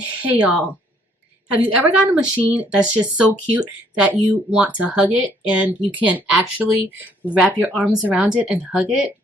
Hey y'all, have you ever gotten a machine that's just so cute that you want to hug it and you can actually wrap your arms around it and hug it?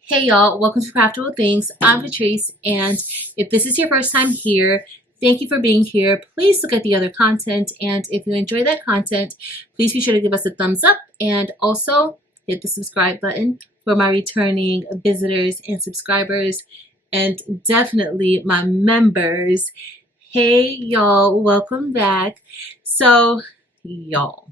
Hey y'all, welcome to Craftable Things. I'm Patrice, and if this is your first time here, thank you for being here. Please look at the other content, and if you enjoy that content, please be sure to give us a thumbs up and also hit the subscribe button for my returning visitors and subscribers, and definitely my members. Hey y'all, welcome back. So y'all,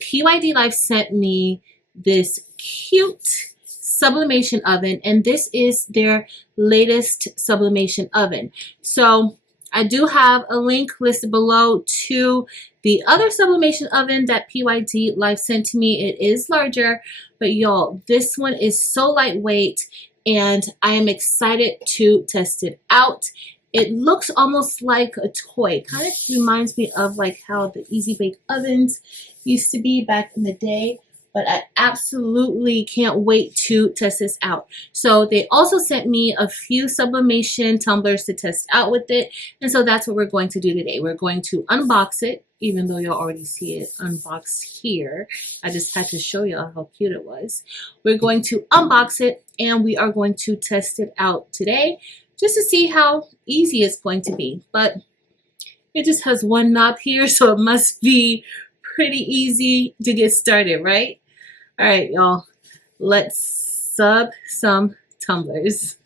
PYD Life sent me this cute sublimation oven, and this is their latest sublimation oven. So I do have a link listed below to the other sublimation oven that PYD Life sent to me. It is larger, but y'all, this one is so lightweight and I am excited to test it out. It looks almost like a toy. Kind of reminds me of like how the Easy Bake ovens used to be back in the day. But I absolutely can't wait to test this out. So they also sent me a few sublimation tumblers to test out with it. And so that's what we're going to do today. We're going to unbox it, even though you'll already see it unboxed here. I just had to show y'all how cute it was. We're going to unbox it and we are going to test it out today just to see how easy it's going to be. But it just has one knob here, so it must be pretty easy to get started, right? All right, y'all, let's sub some tumblers.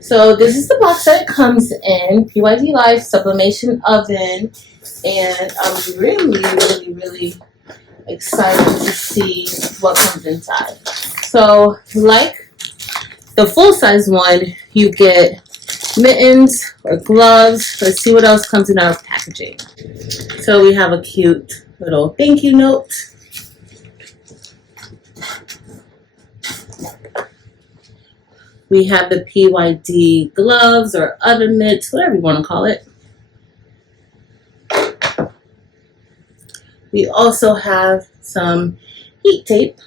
So this is the box that it comes in, PYD Life Sublimation Oven, and I'm really excited to see what comes inside. So like the full-size one, you get mittens or gloves. Let's see what else comes in our packaging. So we have a cute little thank you note. We have the PYD gloves or oven mitts, whatever you want to call it. We also have some heat tape.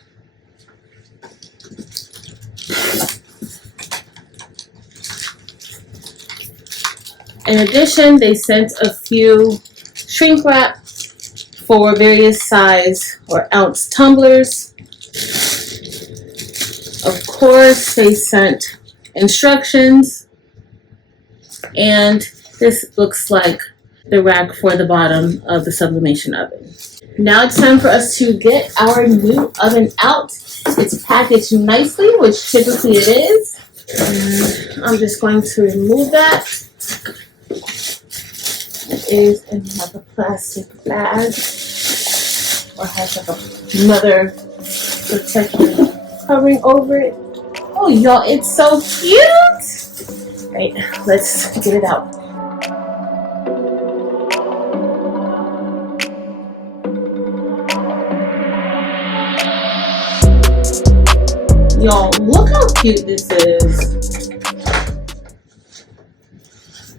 In addition, they sent a few shrink wrap for various size or ounce tumblers. Of course, they sent instructions, and this looks like the rack for the bottom of the sublimation oven. Now it's time for us to get our new oven out. It's packaged nicely, which typically it is. And I'm just going to remove that. It is in like a plastic bag, or has like another protection covering over it. Oh y'all, it's so cute! Right, let's get it out. Y'all, look how cute this is.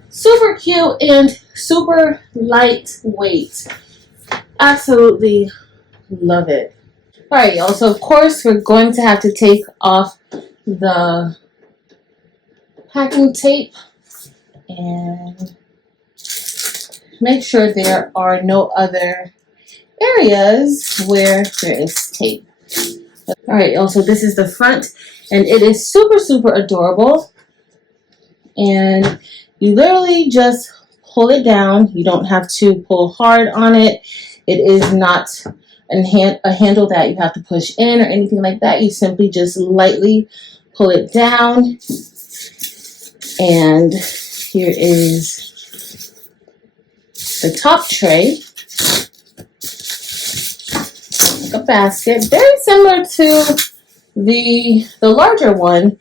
Super cute and super lightweight. Absolutely love it. Alright y'all, so of course we're going to have to take off the packing tape and make sure there are no other areas where there is tape. Alright y'all, so this is the front and it is super adorable, and you literally just pull it down. You don't have to pull hard on it. It is not a handle that you have to push in or anything like that. You simply just lightly pull it down. And here is the top tray. Like a basket. Very similar to the larger one,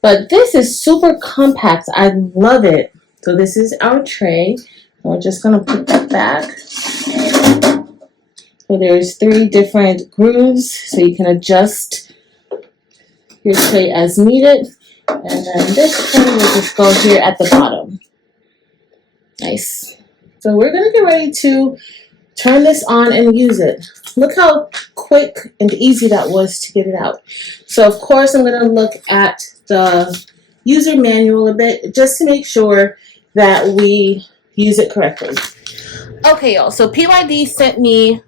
but this is super compact. I love it. So this is our tray. We're just going to put that back. So there's 3 different grooves, so you can adjust your tray as needed. And then this tray will just go here at the bottom. Nice. So we're going to get ready to turn this on and use it. Look how quick and easy that was to get it out. So of course I'm going to look at the user manual a bit just to make sure that we use it correctly. Okay, y'all, so PYD sent me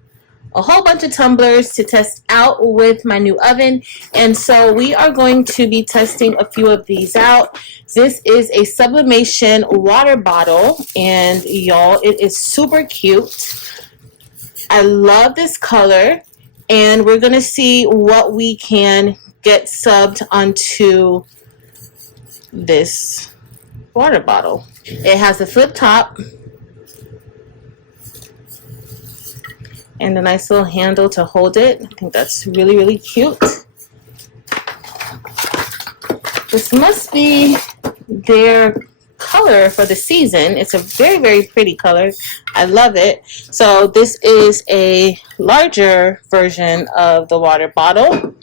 a whole bunch of tumblers to test out with my new oven, and so we are going to be testing a few of these out. This is a Sublimation water bottle, and y'all, it is super cute. I love this color, and we're gonna see what we can get subbed onto this water bottle. It has a flip top and a nice little handle to hold it. I think that's really, really cute. This must be their color for the season. It's a very, very pretty color. I love it. So this is a larger version of the water bottle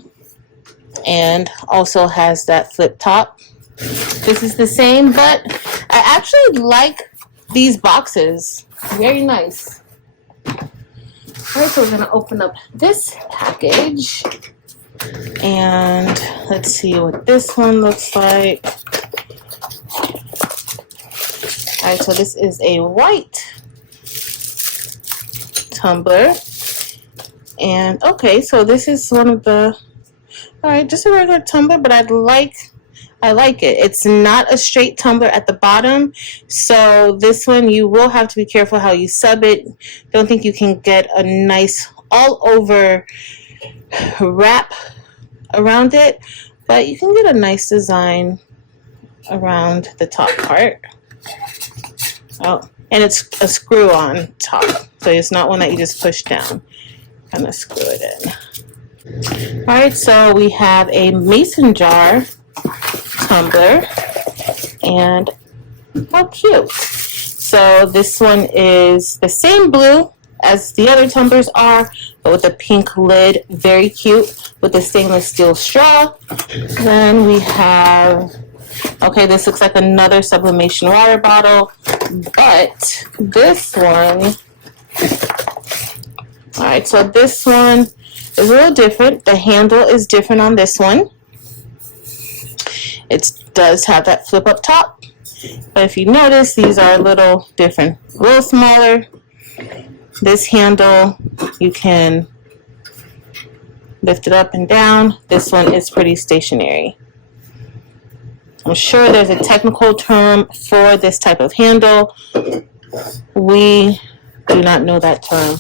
and also has that flip top. This is the same, but I actually like these boxes. Very nice. Alright, so we're going to open up this package, and let's see what this one looks like. Alright, so this is a white tumbler, and okay, so this is one of the, alright, just a regular tumbler, but I like it. It's not a straight tumbler at the bottom, so this one you will have to be careful how you sub it. Don't think you can get a nice all over wrap around it, but you can get a nice design around the top part. Oh, and it's a screw on top, so it's not one that you just push down. Kind of screw it in. Alright, so we have a mason jar tumbler, and how cute. So this one is the same blue as the other tumblers are, but with a pink lid. Very cute with the stainless steel straw. Then we have, okay, this looks like another Sublimation water bottle, but this one, alright, so this one is a little different. The handle is different on this one. It does have that flip up top, but if you notice, these are a little different, a little smaller. This handle, you can lift it up and down. This one is pretty stationary. I'm sure there's a technical term for this type of handle. We do not know that term.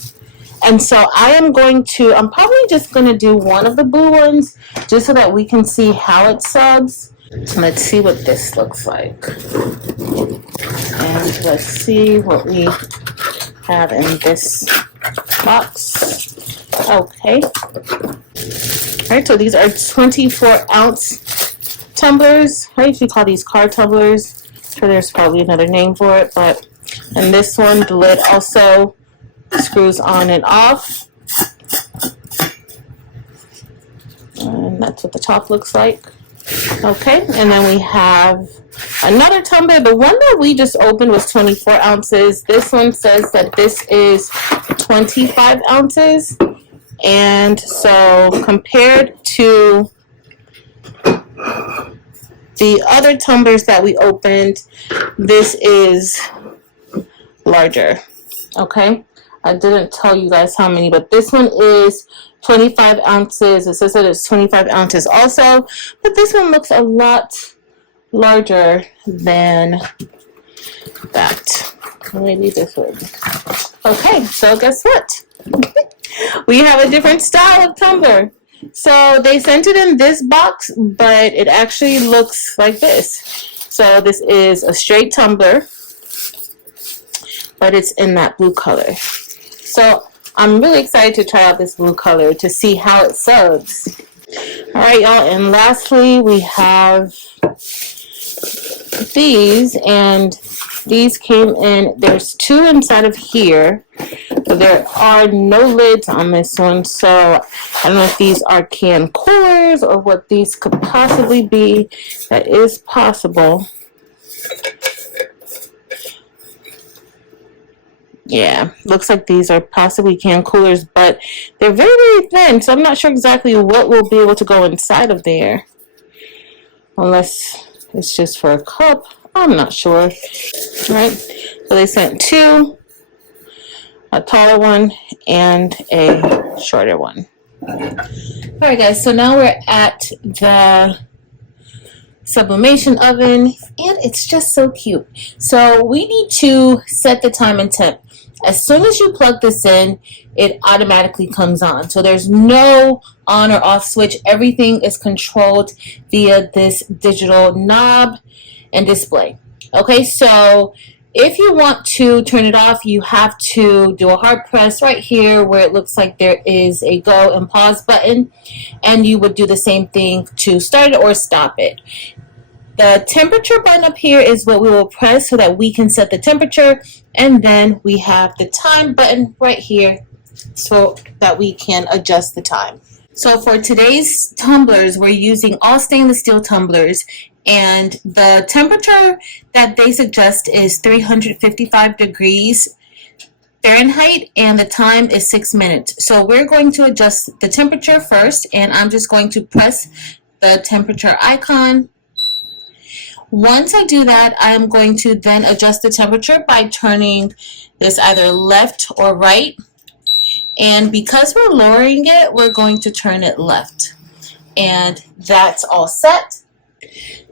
And so I'm probably just going to do one of the blue ones just so that we can see how it subs. Let's see what this looks like. And let's see what we have in this box. Okay. Alright, so these are 24-ounce tumblers. I usually call these car tumblers. I'm sure there's probably another name for it, but and this one, the lid also screws on and off. And that's what the top looks like. Okay, and then we have another tumbler. The one that we just opened was 24 ounces. This one says that this is 25 ounces. And so compared to the other tumblers that we opened, this is larger. Okay, I didn't tell you guys how many, but this one is 25 ounces. It says that it's 25 ounces also, but this one looks a lot larger than that. Maybe this one. Okay, so guess what? We have a different style of tumbler. So they sent it in this box, but it actually looks like this. So this is a straight tumbler, but it's in that blue color. So I'm really excited to try out this blue color to see how it subs. Alright, y'all, and lastly we have these, and these came in, there's two inside of here, but there are no lids on this one, so I don't know if these are can coolers or what these could possibly be. That is possible. Yeah, looks like these are possibly can coolers, but they're very, very thin, so I'm not sure exactly what will be able to go inside of there. Unless it's just for a cup. I'm not sure. Right? So they sent two, a taller one and a shorter one. Alright guys, so now we're at the sublimation oven, and it's just so cute. So we need to set the time and temp. As soon as you plug this in, it automatically comes on. So there's no on or off switch. Everything is controlled via this digital knob and display. Okay, so if you want to turn it off, you have to do a hard press right here where it looks like there is a go and pause button, and you would do the same thing to start it or stop it. The temperature button up here is what we will press so that we can set the temperature, and then we have the time button right here so that we can adjust the time. So for today's tumblers, we're using all stainless steel tumblers, and the temperature that they suggest is 355 degrees Fahrenheit, and the time is 6 minutes. So we're going to adjust the temperature first, and I'm just going to press the temperature icon. Once I do that, I'm going to then adjust the temperature by turning this either left or right. And because we're lowering it, we're going to turn it left. And that's all set.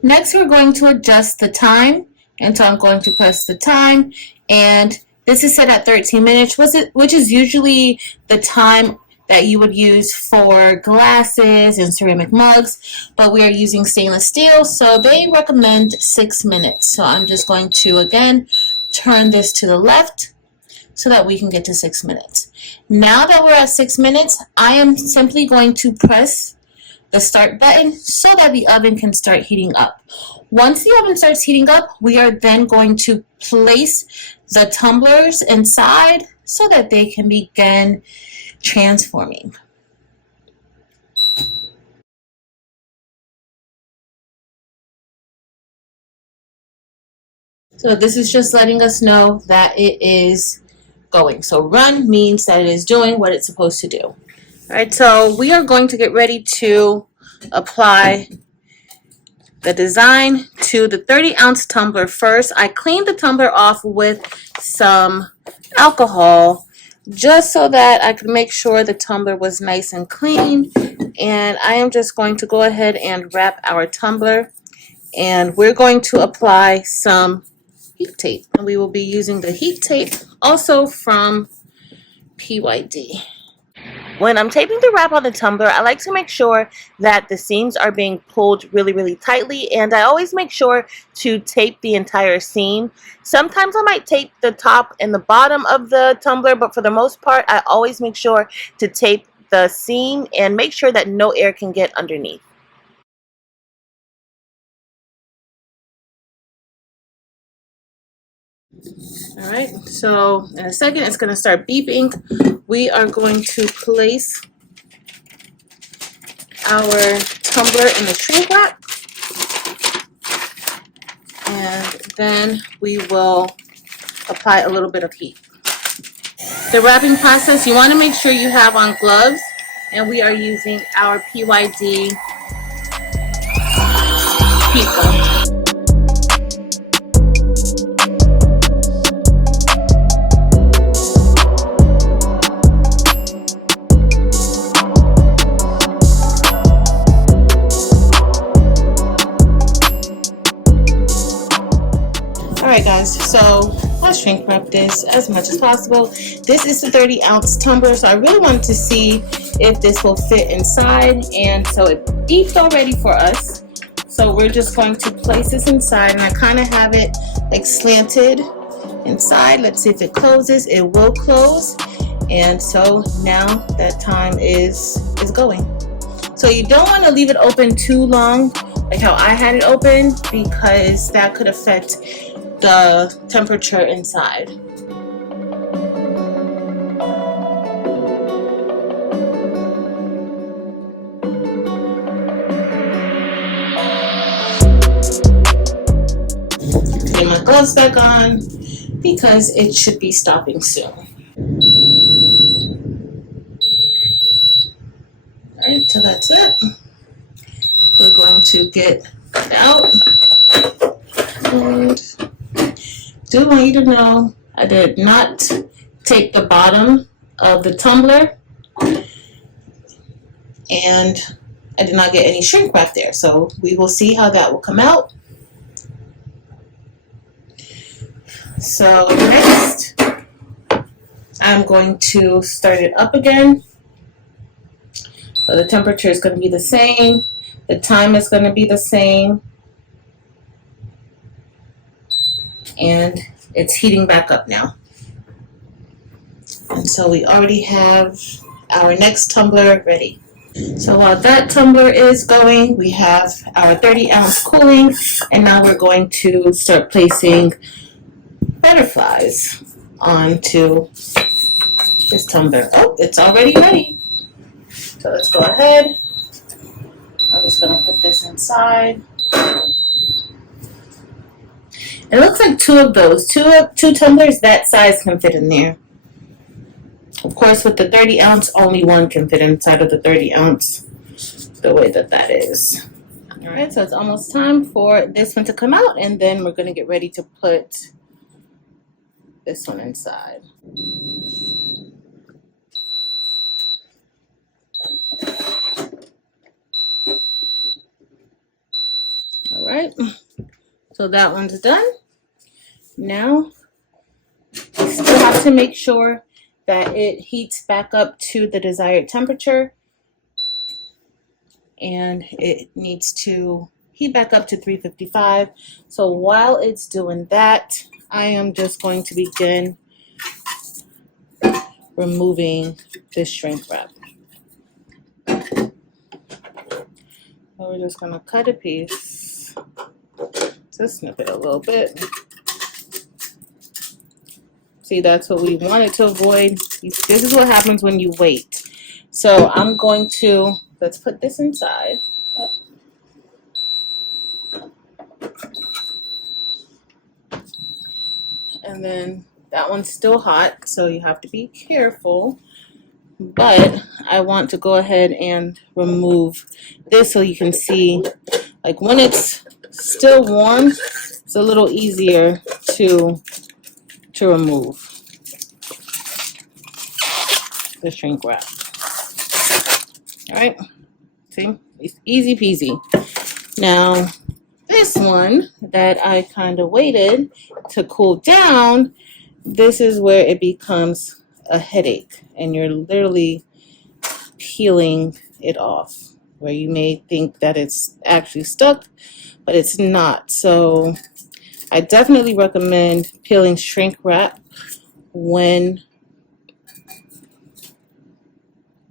Next, we're going to adjust the time. And so I'm going to press the time. And this is set at 13 minutes, which is usually the time that you would use for glasses and ceramic mugs, but we are using stainless steel, so they recommend 6 minutes. So I'm just going to again turn this to the left so that we can get to 6 minutes. Now that we're at 6 minutes, I am simply going to press the start button so that the oven can start heating up. Once the oven starts heating up, we are then going to place the tumblers inside so that they can begin transforming. So this is just letting us know that it is going. So run means that it is doing what it's supposed to do. All right, so we are going to get ready to apply the design to the 30-ounce tumbler first. I cleaned the tumbler off with some alcohol just so that I could make sure the tumbler was nice and clean. And I am just going to go ahead and wrap our tumbler, and we're going to apply some heat tape. And we will be using the heat tape also from PYD. When I'm taping the wrap on the tumbler, I like to make sure that the seams are being pulled really, really tightly, and I always make sure to tape the entire seam. Sometimes I might tape the top and the bottom of the tumbler, but for the most part, I always make sure to tape the seam and make sure that no air can get underneath. All right, so in a second it's going to start beeping. We are going to place our tumbler in the shrink wrap, and then we will apply a little bit of heat. The wrapping process, you want to make sure you have on gloves, and we are using our PYD heat gun. Alright guys, so let's shrink wrap this as much as possible. This is the 30-ounce tumbler, so I really wanted to see if this will fit inside, and so it beeped already for us. So we're just going to place this inside, and I kind of have it like slanted inside. Let's see if it closes. It will close, and so now that time is going. So you don't want to leave it open too long, like how I had it open, because that could affect the temperature inside. Okay, my gloves back on. because it should be stopping soon. Alright, so that's it. We're going to get it out. And do want you to know I did not take the bottom of the tumbler, and I did not get any shrink wrap there. So we will see how that will come out. So next, I'm going to start it up again. So the temperature is going to be the same. The time is going to be the same. And it's heating back up now. And so we already have our next tumbler ready. So while that tumbler is going, we have our 30-ounce cooling, and now we're going to start placing butterflies onto this tumbler. Oh, it's already ready. So let's go ahead. I'm just going to put this inside. It looks like two of those, two tumblers that size can fit in there. Of course, with the 30-ounce, only one can fit inside of the 30-ounce, the way that that is. All right, so it's almost time for this one to come out, and then we're going to get ready to put this one inside. All right, so that one's done. Now, we still have to make sure that it heats back up to the desired temperature, and it needs to heat back up to 355. So while it's doing that, I am just going to begin removing this shrink wrap. So we're just going to cut a piece, just snip it a little bit. See, that's what we wanted to avoid. This is what happens when you wait. So I'm going to, let's put this inside. And then that one's still hot, so you have to be careful. But I want to go ahead and remove this so you can see, like when it's still warm, it's a little easier to remove the shrink wrap. All right, see, it's easy peasy. Now, this one that I kind of waited to cool down, this is where it becomes a headache, and you're literally peeling it off, where you may think that it's actually stuck, but it's not. So I definitely recommend peeling shrink wrap when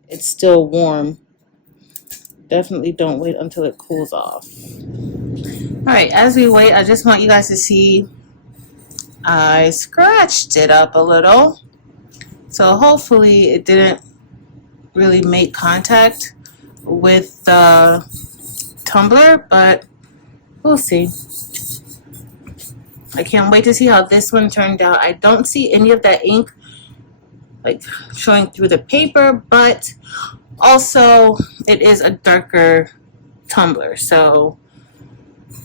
it's still warm. Definitely don't wait until it cools off. All right, as we wait, I just want you guys to see I scratched it up a little. So hopefully it didn't really make contact with the tumbler, but we'll see. I can't wait to see how this one turned out. I don't see any of that ink like showing through the paper, but also it is a darker tumbler, so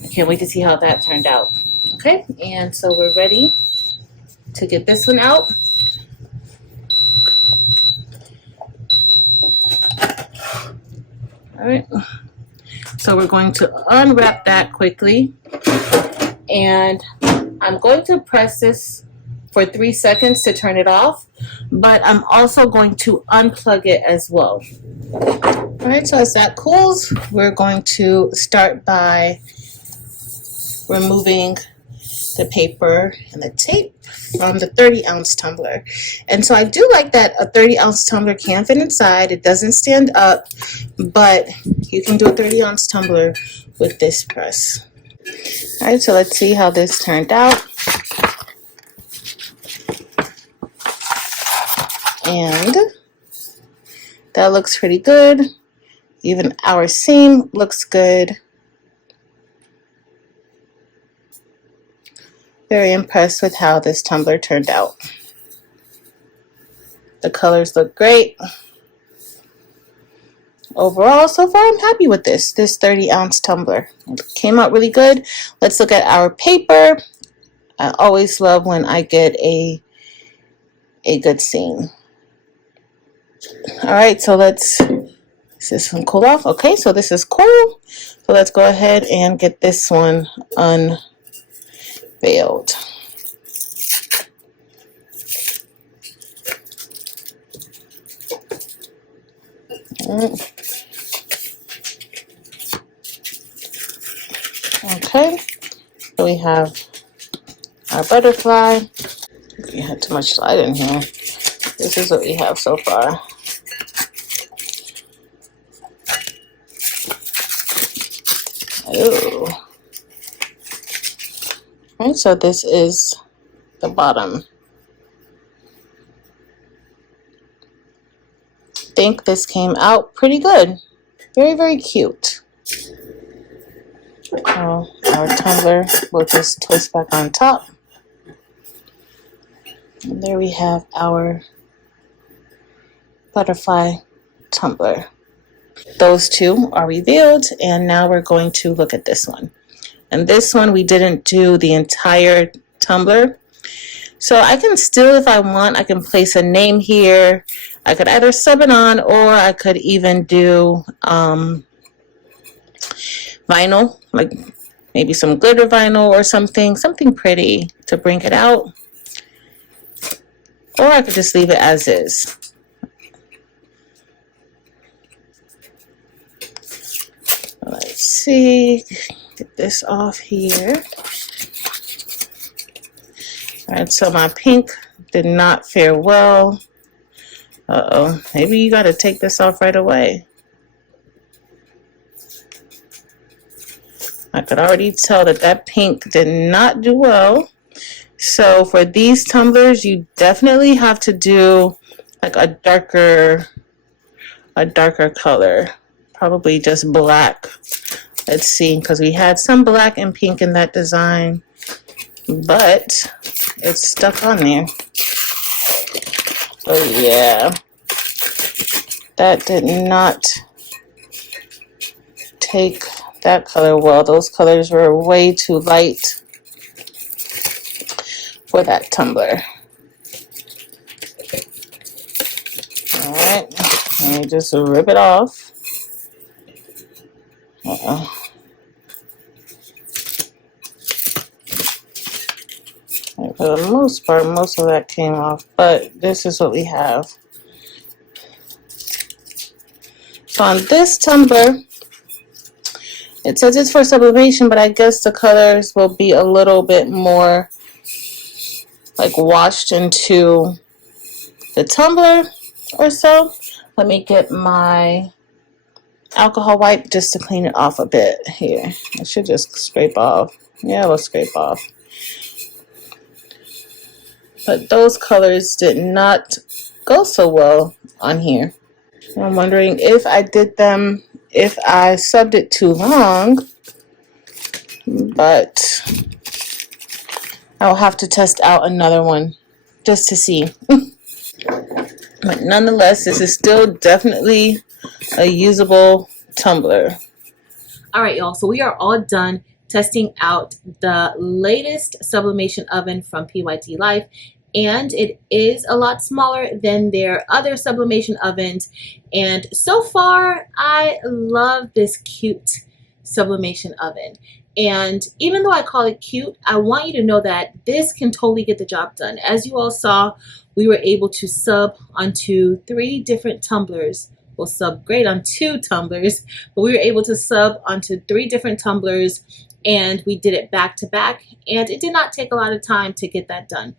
I can't wait to see how that turned out. Okay, and so we're ready to get this one out. All right, so we're going to unwrap that quickly, and I'm going to press this for 3 seconds to turn it off, but I'm also going to unplug it as well. All right, so as that cools, we're going to start by removing the paper and the tape from the 30-ounce tumbler. And so I do like that a 30-ounce tumbler can fit inside. It doesn't stand up, but you can do a 30-ounce tumbler with this press. All right, so let's see how this turned out. And that looks pretty good. Even our seam looks good. Very impressed with how this tumbler turned out. The colors look great. Overall, so far I'm happy with this 30-ounce tumbler. It came out really good. Let's look at our paper. I always love when I get a good scene. All right, so let's this one cool off. Okay, so this is cool. So let's go ahead and get this one unveiled. Okay, so we have our butterfly. We had too much slide in here. This is what we have so far. Ooh. Alright, so this is the bottom. I think this came out pretty good. Very, very cute. So our tumbler will just twist back on top. And there we have our butterfly tumbler. Those two are revealed, and now we're going to look at this one. And this one, we didn't do the entire tumbler. So I can still, if I want, I can place a name here. I could either sub it on, or I could even do vinyl, like maybe some glitter vinyl or something pretty to bring it out. Or I could just leave it as is. Let's see, get this off here. All right, so my pink did not fare well. Uh-oh, maybe you got to take this off right away. I could already tell that that pink did not do well. So for these tumblers, you definitely have to do like a darker color. Probably just black. Let's see, because we had some black and pink in that design, but it's stuck on there. Oh yeah, that did not take that color well. Those colors were way too light for that tumbler. All right, let me just rip it off. For the most part, most of that came off, but this is what we have. So on this tumbler, it says it's for sublimation, but I guess the colors will be a little bit more like washed into the tumbler or so. Let me get my alcohol wipe just to clean it off a bit here. I should just scrape off. Yeah, let's scrape off. But those colors did not go so well on here. I'm wondering if I did them, if I subbed it too long, but I'll have to test out another one just to see. But nonetheless, this is still definitely a usable tumbler. All right, y'all, so we are all done testing out the latest sublimation oven from PYT Life, and it is a lot smaller than their other sublimation ovens. And so far, I love this cute sublimation oven. And even though I call it cute, I want you to know that this can totally get the job done. As you all saw, we were able to sub onto 3 different tumblers. We'll sub great on 2 tumblers, but we were able to sub onto 3 different tumblers, and we did it back to back, and it did not take a lot of time to get that done.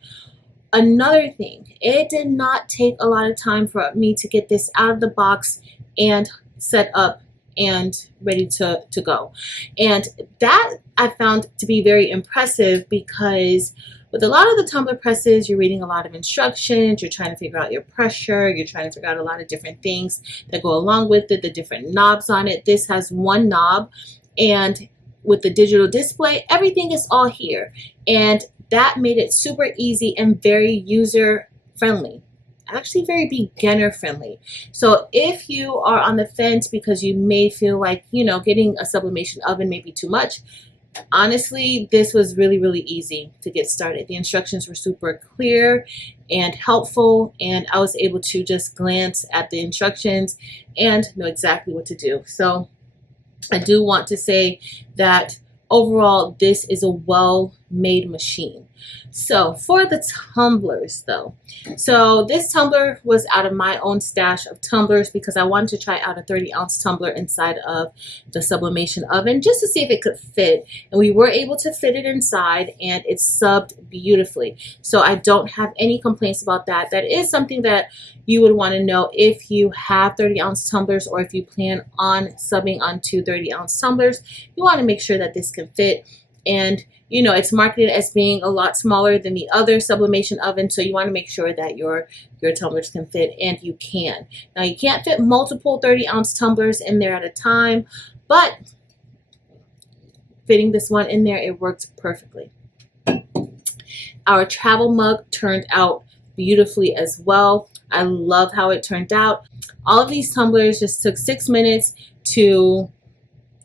Another thing, it did not take a lot of time for me to get this out of the box and set up and ready to go. And that I found to be very impressive, because with a lot of the tumbler presses, you're reading a lot of instructions, you're trying to figure out your pressure, you're trying to figure out a lot of different things that go along with it, the different knobs on it. This has one knob, and with the digital display, everything is all here. And that made it super easy and very user friendly. Actually very beginner friendly. So if you are on the fence because you may feel like, you know, getting a sublimation oven may be too much, honestly, this was really easy to get started. The instructions were super clear and helpful, and I was able to just glance at the instructions and know exactly what to do. So I do want to say that overall, this is a well-made machine. So for the tumblers though, so this tumbler was out of my own stash of tumblers because I wanted to try out a 30-ounce tumbler inside of the sublimation oven just to see if it could fit, and we were able to fit it inside and it subbed beautifully. So I don't have any complaints about that. That is something that you would want to know if you have 30-ounce tumblers, or if you plan on subbing onto 30-ounce tumblers. You want to make sure that this can fit, and you know, it's marketed as being a lot smaller than the other sublimation oven, so you want to make sure that your tumblers can fit, and you can. Now, you can't fit multiple 30-ounce tumblers in there at a time, but fitting this one in there, it works perfectly. Our travel mug turned out beautifully as well. I love how it turned out. All of these tumblers just took 6 minutes to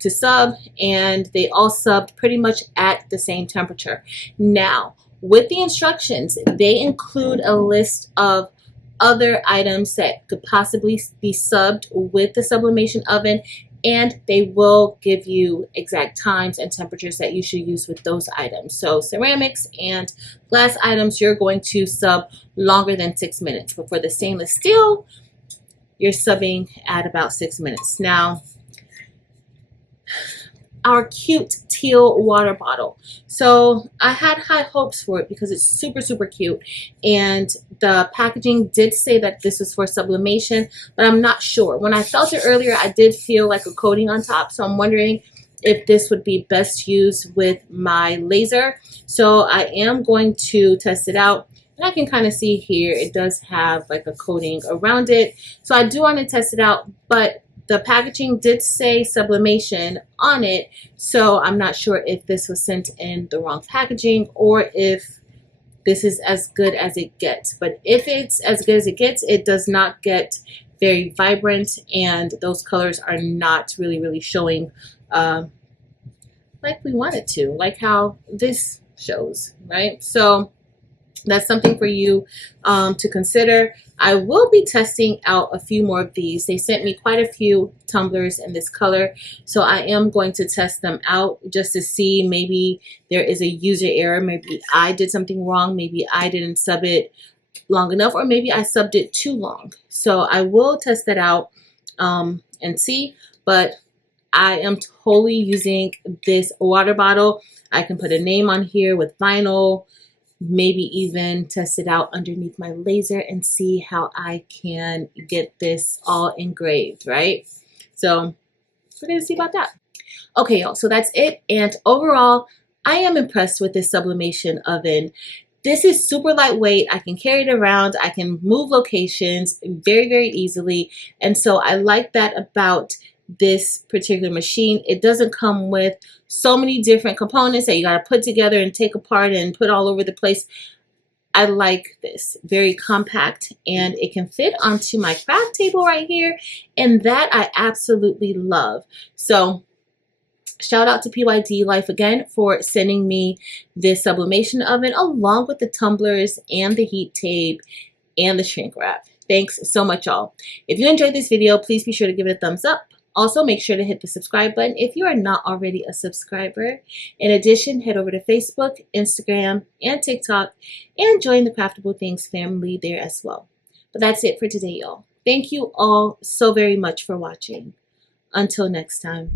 sub, and they all subbed pretty much at the same temperature. Now, with the instructions, they include a list of other items that could possibly be subbed with the sublimation oven, and they will give you exact times and temperatures that you should use with those items. So ceramics and glass items, you're going to sub longer than 6 minutes, but for the stainless steel, you're subbing at about 6 minutes. Now, our cute teal water bottle. So I had high hopes for it because it's super cute, and the packaging did say that this was for sublimation, but I'm not sure. When I felt it earlier, I did feel like a coating on top, so I'm wondering if this would be best used with my laser. So I am going to test it out, and I can kind of see here it does have like a coating around it, so I do want to test it out, but the packaging did say sublimation on it, so I'm not sure if this was sent in the wrong packaging or if this is as good as it gets. But if it's as good as it gets, it does not get very vibrant, and those colors are not really showing like we want it to, like how this shows, right? So that's something for you to consider. I will be testing out a few more of these. They sent me quite a few tumblers in this color, so I am going to test them out just to see maybe there is a user error. Maybe I did something wrong. Maybe I didn't sub it long enough, or maybe I subbed it too long. So I will test that out and see, but I am totally using this water bottle. I can put a name on here with vinyl, maybe even test it out underneath my laser and see how I can get this all engraved, right? So we're gonna see about that. Okay, y'all, so that's it. And overall, I am impressed with this sublimation oven. This is super lightweight. I can carry it around. I can move locations very easily. And so I like that about this particular machine. It doesn't come with so many different components that you got to put together and take apart and put all over the place. I like this. Very compact, and it can fit onto my craft table right here, and that I absolutely love. So shout out to PYD Life again for sending me this sublimation oven along with the tumblers and the heat tape and the shrink wrap. Thanks so much, y'all. If you enjoyed this video, please be sure to give it a thumbs up. Also, make sure to hit the subscribe button if you are not already a subscriber. In addition, head over to Facebook, Instagram, and TikTok and join the Craftable Things family there as well. But that's it for today, y'all. Thank you all so very much for watching. Until next time.